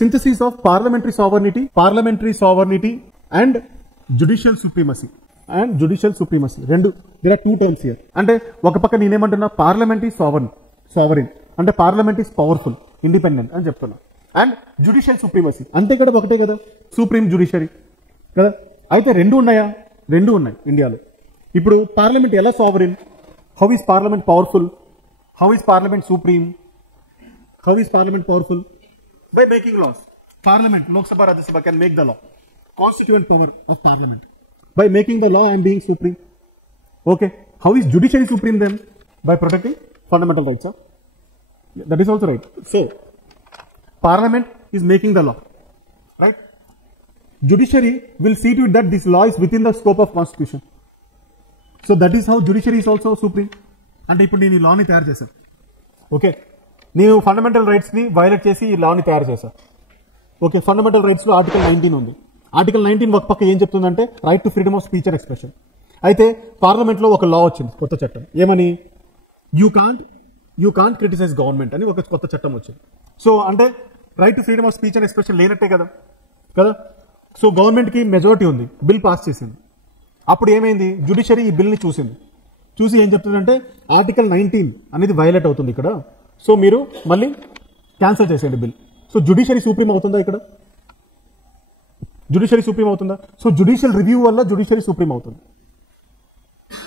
Synthesis of parliamentary sovereignty and judicial supremacy రెండు. There are two terms here. అంటే ఒక పక్క నేనేమంటున్నా, పార్లమెంట్ ఈజ్ సావరిన్ అంటే పార్లమెంట్ ఈజ్ పవర్ఫుల్, ఇండిపెండెంట్ అని చెప్తున్నా. అండ్ జుడిషియల్ సుప్రీమసీ అంటే ఇక్కడ ఒకటే కదా, సుప్రీం జ్యుడిషియరీ కదా. అయితే రెండు ఉన్నాయా? రెండు ఉన్నాయి ఇండియాలో. ఇప్పుడు పార్లమెంట్ ఎలా sovereign? How is parliament powerful? How is parliament supreme? How is parliament powerful? By making laws. Parliament, Lok Sabha, Rajya Sabha can make the law. Constituent power of parliament. By making the law, I am being supreme. Okay. How is judiciary supreme then? By protecting fundamental rights. Huh? That is also right. So, parliament is making the law. Right? Judiciary will see to it that this law is within the scope of constitution. So, that is how judiciary is also supreme. అంటే ఇప్పుడు నేను ఈ లాని తయారు చేశాను. Okay, నేను fundamental rights ని violate చేసి ఈ లాని తయారు చేశాను. ఓకే, ఫండమెంటల్ రైట్స్ లో ఆర్టికల్ 19 ఉంది. ఆర్టికల్ 19 ఒక పక్క ఏం చెప్తుందంటే right to freedom of speech and expression. అయితే పార్లమెంట్ లో ఒక లా వచ్చింది, కొత్త చట్టం. ఏమని? యూ కాంట్ క్రిటిసైజ్ గవర్నమెంట్ అని ఒక కొత్త చట్టం వచ్చింది. సో అంటే right to freedom of speech and expression లేనట్టే కదా. సో గవర్నమెంట్ కి మెజారిటీ ఉంది, బిల్ పాస్ చేసింది. అప్పుడు ఏమైంది? జ్యుడిషియరీ ఈ బిల్ని చూసి ఏం చెప్తుందంటే ఆర్టికల్ 19 అనేది వైలేట్ అవుతుంది ఇక్కడ. సో మీరు మళ్ళీ క్యాన్సిల్ చేసేయండి బిల్. సో జ్యుడిషియరీ సుప్రీం అవుతుందా ఇక్కడ? జ్యుడిషియరీ సుప్రీం అవుతుందా? సో జ్యుడిషియల్ రివ్యూ వల్ల జ్యుడిషియరీ సుప్రీం అవుతుంది.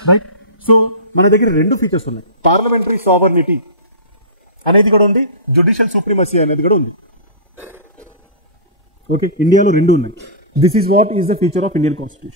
రైట్. సో మన దగ్గర రెండు ఫీచర్స్ ఉన్నాయి, పార్లమెంటరీ సావర్నిటీ అనేది కూడా ఉంది, జ్యుడిషియల్ సుప్రీమసీ అనేది కూడా ఉంది. ఓకే, ఇండియాలో రెండు ఉన్నాయి. This is what is the feature of Indian constitution.